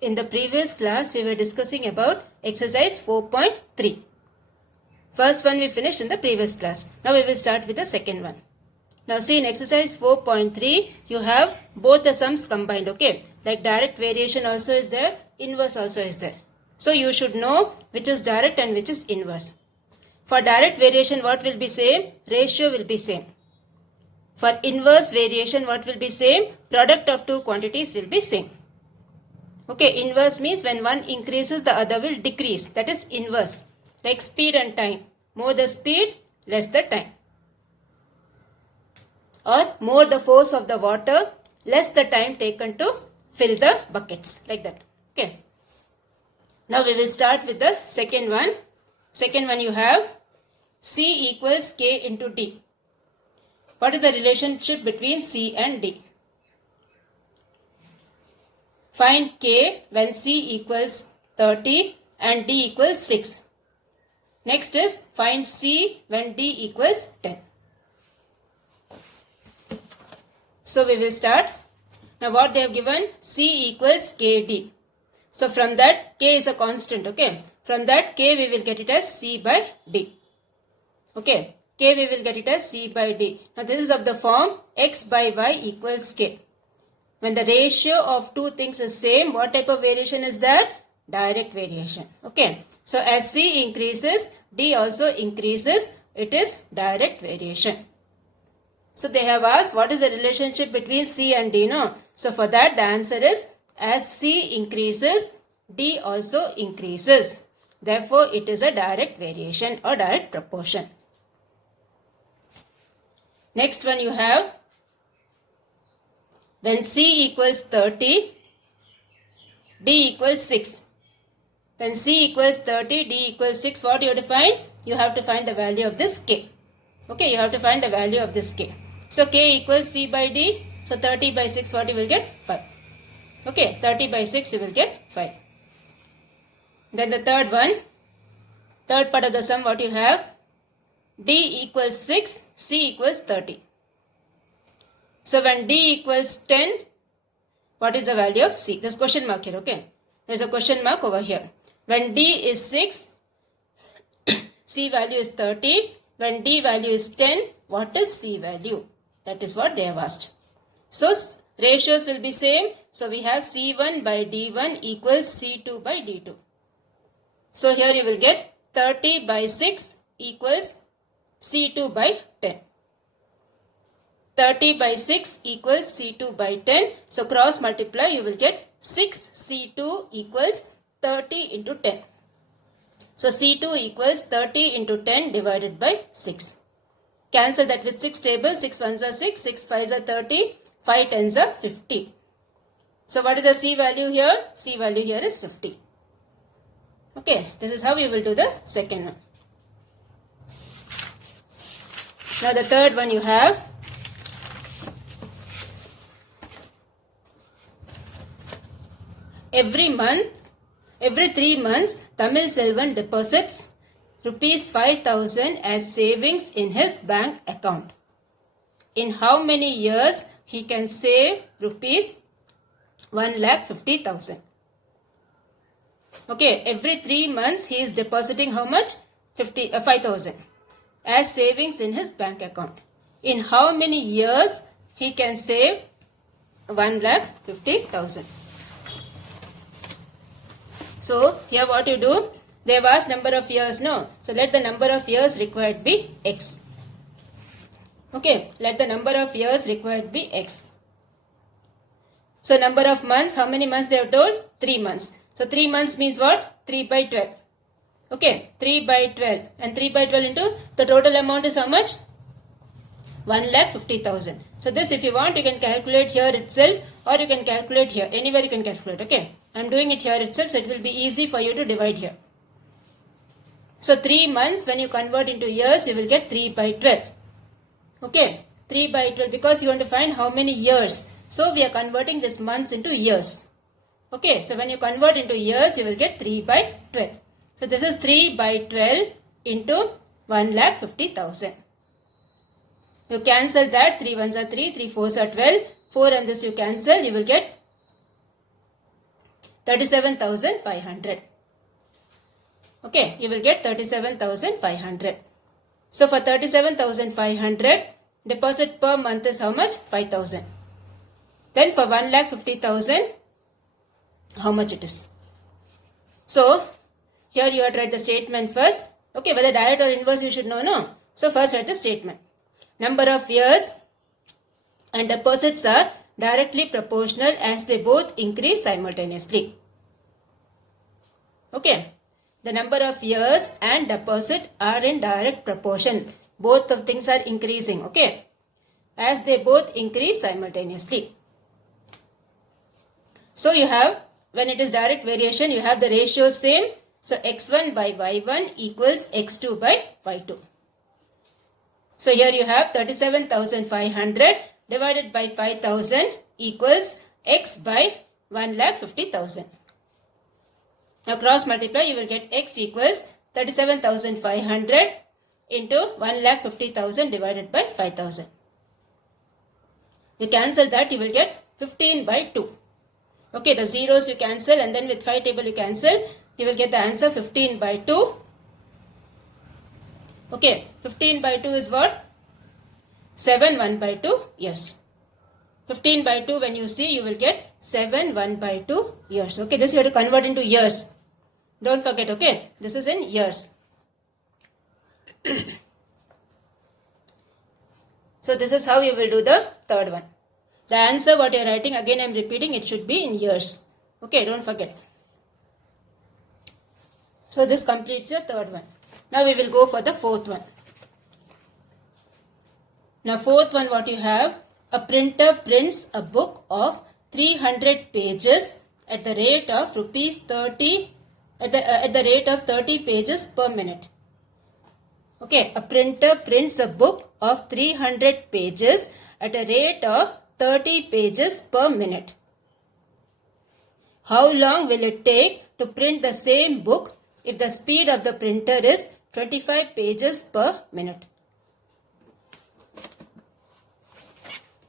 In the previous class, we were discussing about exercise 4.3. First one we finished in the previous class. Now we will start with the second one. Now see, in exercise 4.3, you have both the sums combined, okay? Like direct variation also is there, inverse also is there. So you should know which is direct and which is inverse. For direct variation, what will be same? Ratio will be same. For inverse variation, what will be same? Product of two quantities will be same. Okay, inverse means when one increases, the other will decrease. That is inverse. Like speed and time. More the speed, less the time. Or more the force of the water, less the time taken to fill the buckets. Like that. Okay. Now we will start with the second one. Second one you have C equals K into D. What is the relationship between C and D? Find K when C equals 30 and D equals 6. Next is find C when D equals 10. So we will start. Now what they have given? C equals KD. So from that K is a constant, okay. From that K we will get it as C by D. Okay. K we will get it as C by D. Now this is of the form X by Y equals K. When the ratio of two things is same, what type of variation is that? Direct variation. Okay. So as C increases, D also increases. It is direct variation. So they have asked what is the relationship between C and D, no? So for that the answer is as C increases, D also increases. Therefore it is a direct variation or direct proportion. Next one you have when C equals 30, D equals 6. When C equals 30, D equals 6, what you have to find? You have to find the value of this K. Okay, you have to find the value of this K. So K equals C by D. So 30 by 6, what you will get? 5. Okay, 30 by 6 you will get 5. Then the third one, third part of the sum, what you have? D equals 6, C equals 30. So when D equals 10, what is the value of C? There's question mark here, okay? There's a question mark over here. When D is 6, C value is 30. When D value is 10, what is C value? That is what they have asked. So ratios will be same. So we have C1 by D1 equals C2 by D2. So here you will get 30 by 6 equals C2 by 10. 30 by 6 equals C2 by 10. So cross multiply, you will get 6 C2 equals 30 into 10. So C2 equals 30 into 10 divided by 6. Cancel that with 6 table. 6 ones are 6, 6 5s are 30, 5 10s are 50. So what is the C value here? C value here is 50. Okay, this is how we will do the second one. Now the third one you have every 3 months, Tamil Selvan deposits rupees 5,000 as savings in his bank account. In how many years he can save rupees 1,50,000? Okay, every 3 months he is depositing how much? 5,000 as savings in his bank account. In how many years he can save 1,50,000? So here what you do, they have asked number of years, no? So let the number of years required be X. Okay, let the number of years required be X. So number of months, how many months they have told? 3 months. So 3 months means what? 3 by 12. Okay, 3 by 12 and 3 by 12 into the total amount is how much? 1,50,000. So this if you want you can calculate here itself or you can calculate here. Anywhere you can calculate. Okay. I am doing it here itself so it will be easy for you to divide here. So 3 months when you convert into years you will get 3 by 12. Okay. 3 by 12 because you want to find how many years. So we are converting this months into years. Okay. So when you convert into years you will get 3 by 12. So this is 3 by 12 into 1,50,000. You cancel that. 3 ones are 3, 3 fours are 12. 4 and this you cancel. You will get 37,500. Okay, you will get 37,500. So for 37,500, deposit per month is how much? 5,000. Then for 1,50,000, how much it is? So here you have to write the statement first. Okay, whether direct or inverse you should know, no? So first write the statement. Number of years and deposits are directly proportional as they both increase simultaneously. Okay, the number of years and deposit are in direct proportion. Both of things are increasing, okay, as they both increase simultaneously. So you have, when it is direct variation, you have the ratio same. So x1 by y1 equals x2 by y2. So here you have 37,500 divided by 5,000 equals x by 1,50,000. Now cross multiply, you will get x equals 37,500 into 1,50,000 divided by 5,000. You cancel that, you will get 15 by 2. Okay, the zeros you cancel and then with 5 table you cancel. You will get the answer 15 by 2. Okay, 15 by 2 is what? 7 1 by 2 years. 15 by 2 when you see, you will get 7 1 by 2 years. Okay, this you have to convert into years. Don't forget, okay, this is in years. So this is how you will do the third one. The answer what you are writing, again I am repeating, it should be in years. Okay, don't forget. So this completes your third one. Now we will go for the fourth one. Now fourth one what you have, a printer prints a book of 300 pages at the rate of rupees 30 at the rate of 30 pages per minute. Okay, a printer prints a book of 300 pages at a rate of 30 pages per minute. How long will it take to print the same book if the speed of the printer is 25 pages per minute?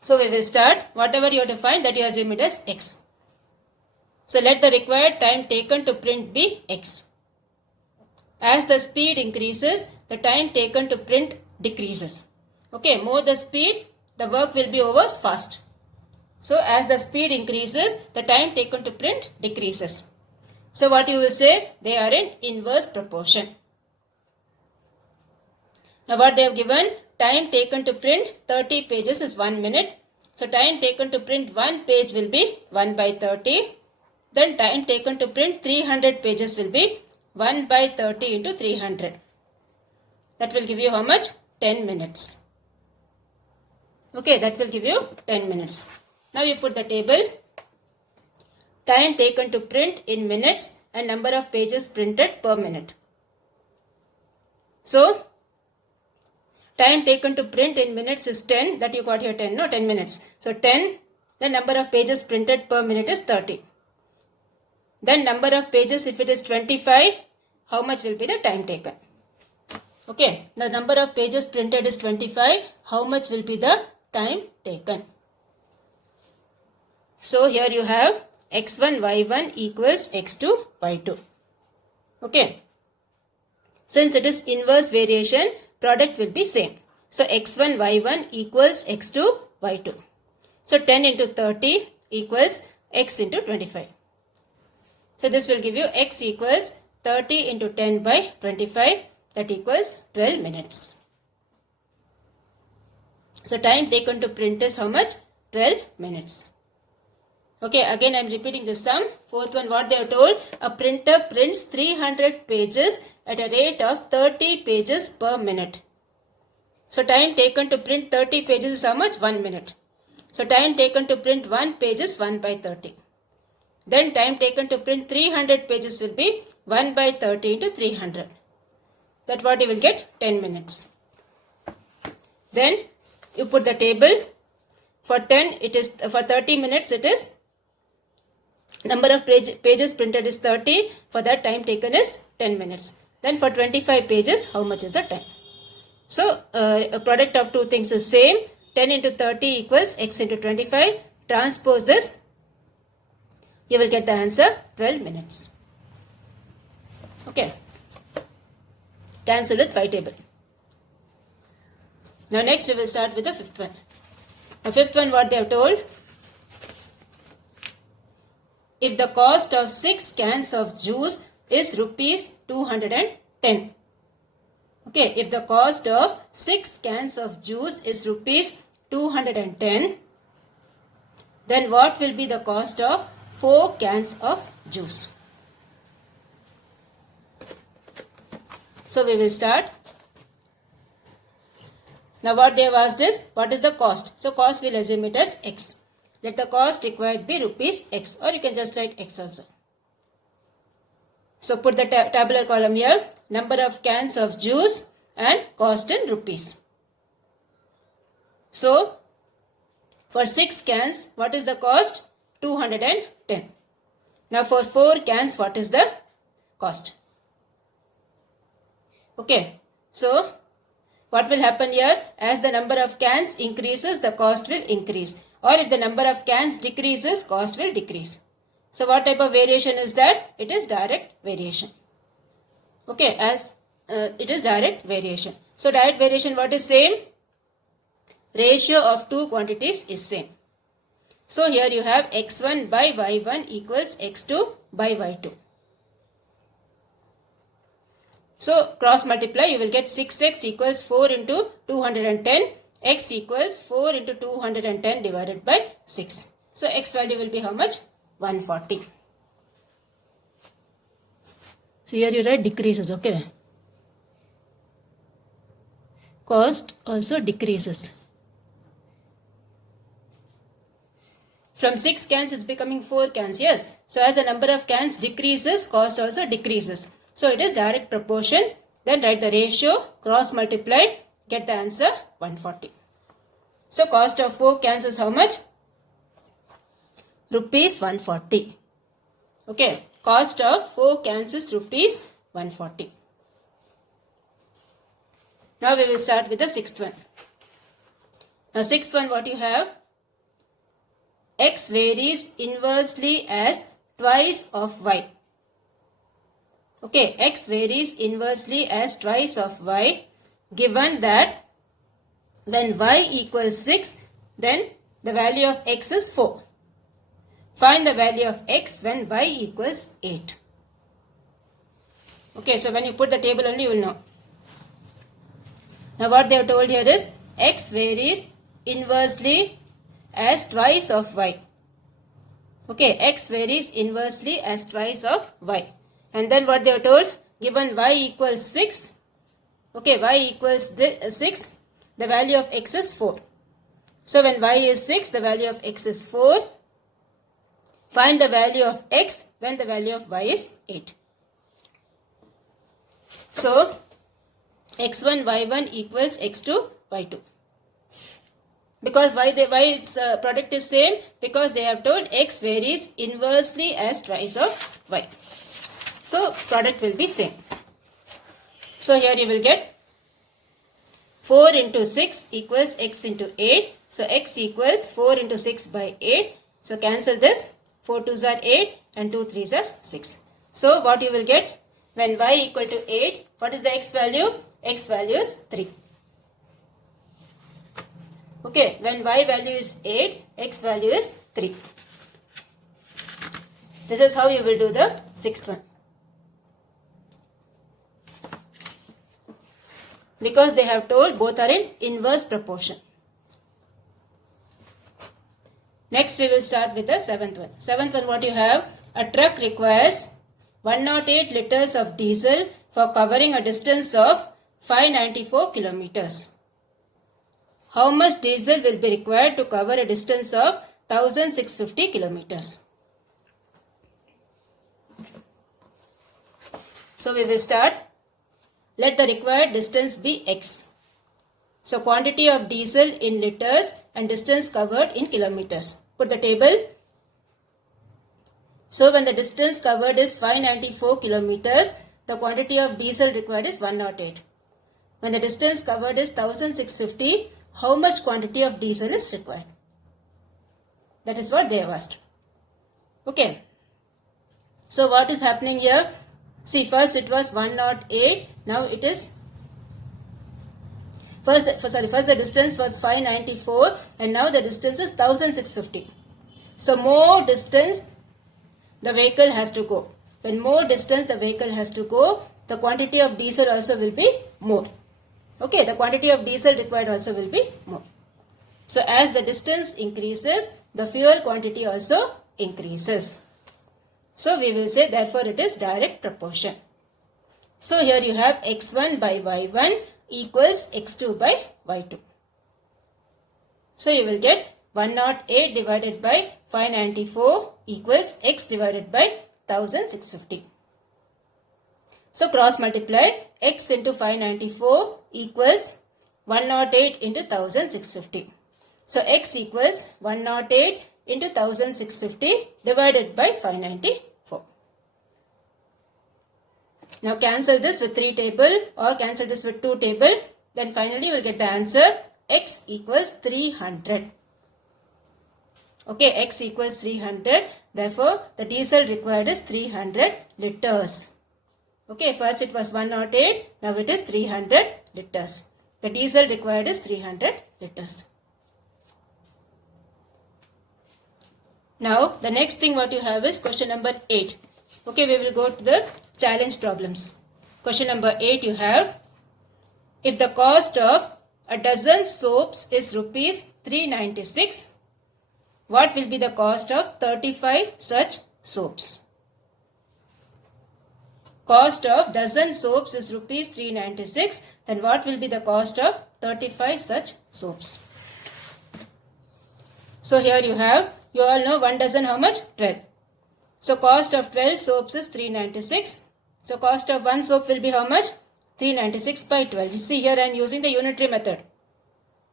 So we will start, whatever you have to find, that you assume it as x. So let the required time taken to print be x. As the speed increases, the time taken to print decreases. Okay, more the speed, the work will be over fast. So as the speed increases, the time taken to print decreases. So what you will say, they are in inverse proportion. Now what they have given, time taken to print 30 pages is 1 minute. So time taken to print 1 page will be 1 by 30. Then time taken to print 300 pages will be 1 by 30 into 300. That will give you how much? 10 minutes. Okay, that will give you 10 minutes. Now you put the table. Time taken to print in minutes and number of pages printed per minute. So, time taken to print in minutes is 10. That you got here 10, no? 10 minutes. So, 10. The number of pages printed per minute is 30. Then number of pages, if it is 25, how much will be the time taken? Okay, the number of pages printed is 25. How much will be the time taken? So here you have x1 y1 equals x2 y2. Okay. Since it is inverse variation, product will be same. So x1 y1 equals x2 y2. So 10 into 30 equals x into 25. So this will give you x equals 30 into 10 by 25, that equals 12 minutes. So time taken to print is how much? 12 minutes. Okay, again I am repeating the sum. Fourth one, what they have told, a printer prints 300 pages at a rate of 30 pages per minute. So time taken to print 30 pages is how much? 1 minute. So time taken to print 1 page is 1 by 30. Then time taken to print 300 pages will be 1 by 30 into 300. That what you will get? 10 minutes. Then you put the table. For 10 it is, for 30 minutes it is, number of pages printed is 30. For that time taken is 10 minutes. Then for 25 pages, how much is the time? So a product of two things is same. 10 into 30 equals x into 25. Transpose this. you will get the answer 12 minutes. Okay. Cancel with 5 table. Now next we will start with the fifth one. The fifth one, what they have told. If the cost of 6 cans of juice is rupees 210. Okay, if the cost of 6 cans of juice is rupees 210, then what will be the cost of 4 cans of juice? So we will start. Now what they have asked is, what is the cost? So cost we will assume it as X. Let the cost required be rupees X, or you can just write X also. So put the tabular column here, number of cans of juice and cost in rupees. So for 6 cans, what is the cost? 210. Now for 4 cans, what is the cost? Okay, so what will happen here? As the number of cans increases, the cost will increase. Or if the number of cans decreases, cost will decrease. So what type of variation is that? It is direct variation. Okay, as it is direct variation. So direct variation, what is same? Ratio of two quantities is same. So here you have x1 by y1 equals x2 by y2. So cross multiply, you will get 6x equals 4 into 210. X equals 4 into 210 divided by 6. So x value will be how much? 140. So here you write decreases, okay. Cost also decreases. From 6 cans is becoming 4 cans, yes. So as the number of cans decreases, cost also decreases. So it is direct proportion. Then write the ratio, cross multiply, get the answer 140. So cost of 4 cans is how much? Rupees 140. Okay, cost of 4 cans is rupees 140. Now we will start with the sixth one. Now sixth one, what you have? X varies inversely as twice of y. Okay, x varies inversely as twice of y, given that when y equals 6, then the value of x is 4. Find the value of x when y equals 8. Okay, so when you put the table only, you will know. Now what they have told here is, x varies inversely as twice of y. Okay, x varies inversely as twice of y. And then what they are told, given y equals 6, okay, y equals 6, the value of x is 4. So when y is 6, the value of x is 4. Find the value of x when the value of y is 8. So x1, y1 equals x2, y2. Because y's product is same, because they have told x varies inversely as twice of y. So product will be same. So here you will get 4 into 6 equals x into 8. So x equals 4 into 6 by 8. So cancel this. 4 2s are 8 and 2 3s are 6. So what you will get? When y equal to 8, what is the x value? X value is 3. Okay, when y value is 8, x value is 3. This is how you will do the sixth one. Because they have told both are in inverse proportion. Next we will start with the seventh one. Seventh one, what you have? A truck requires 108 liters of diesel for covering a distance of 594 kilometers. How much diesel will be required to cover a distance of 1650 kilometers? So we will start. Let the required distance be x. So quantity of diesel in liters and distance covered in kilometers. Put the table. So when the distance covered is 594 kilometers, the quantity of diesel required is 108. When the distance covered is 1650, how much quantity of diesel is required? That is what they have asked. Okay. So what is happening here? See, first it was 108, now it is first the distance was 594 and now the distance is 1650. So more distance the vehicle has to go. When more distance the vehicle has to go, the quantity of diesel also will be more. Okay, the quantity of diesel required also will be more. So as the distance increases, the fuel quantity also increases. So we will say therefore it is direct proportion. So here you have x1 by y1 equals x2 by y2. So you will get 108 divided by 594 equals x divided by 1650. So cross multiply x into 594 equals 108 into 1650. So x equals 108 into 1650 divided by 594. Now cancel this with 3 table or cancel this with 2 table. Then finally you will get the answer x equals 300. Okay, x equals 300. Therefore, the diesel required is 300 liters. Okay, first it was 108. Now it is 300 liters. The diesel required is 300 liters. Now, the next thing what you have is question number 8. Okay, we will go to the challenge problems. Question number 8 you have, if the cost of a dozen soaps is rupees 396, what will be the cost of 35 such soaps? Cost of dozen soaps is rupees 396, then what will be the cost of 35 such soaps? So here you have, you all know 1 dozen how much? 12. So cost of 12 soaps is 396. So cost of 1 soap will be how much? 396 by 12. You see here I am using the unitary method.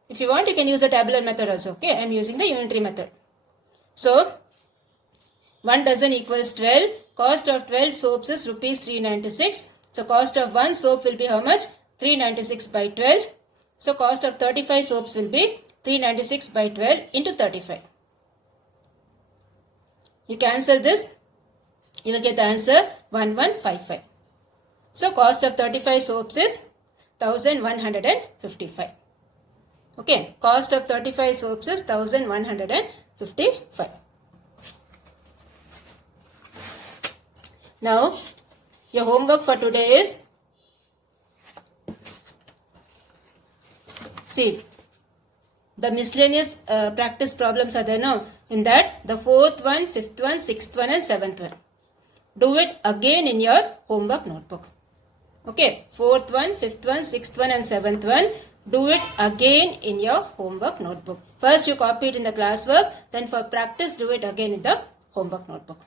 If you want you can use the tabular method also. Okay, I am using the unitary method. So 1 dozen equals 12. Cost of 12 soaps is rupees 396. So cost of 1 soap will be how much? 396 by 12. So cost of 35 soaps will be 396 by 12 into 35. You cancel this, you will get the answer 1155. So cost of 35 soaps is 1155. Okay, cost of 35 soaps is 1155. Now, your homework for today is, see, the miscellaneous practice problems are there now. In that, the 4th one, 5th one, 6th one and 7th one. Do it again in your homework notebook. Okay, 4th one, 5th one, 6th one and 7th one. Do it again in your homework notebook. First you copy it in the classwork, then for practice do it again in the homework notebook.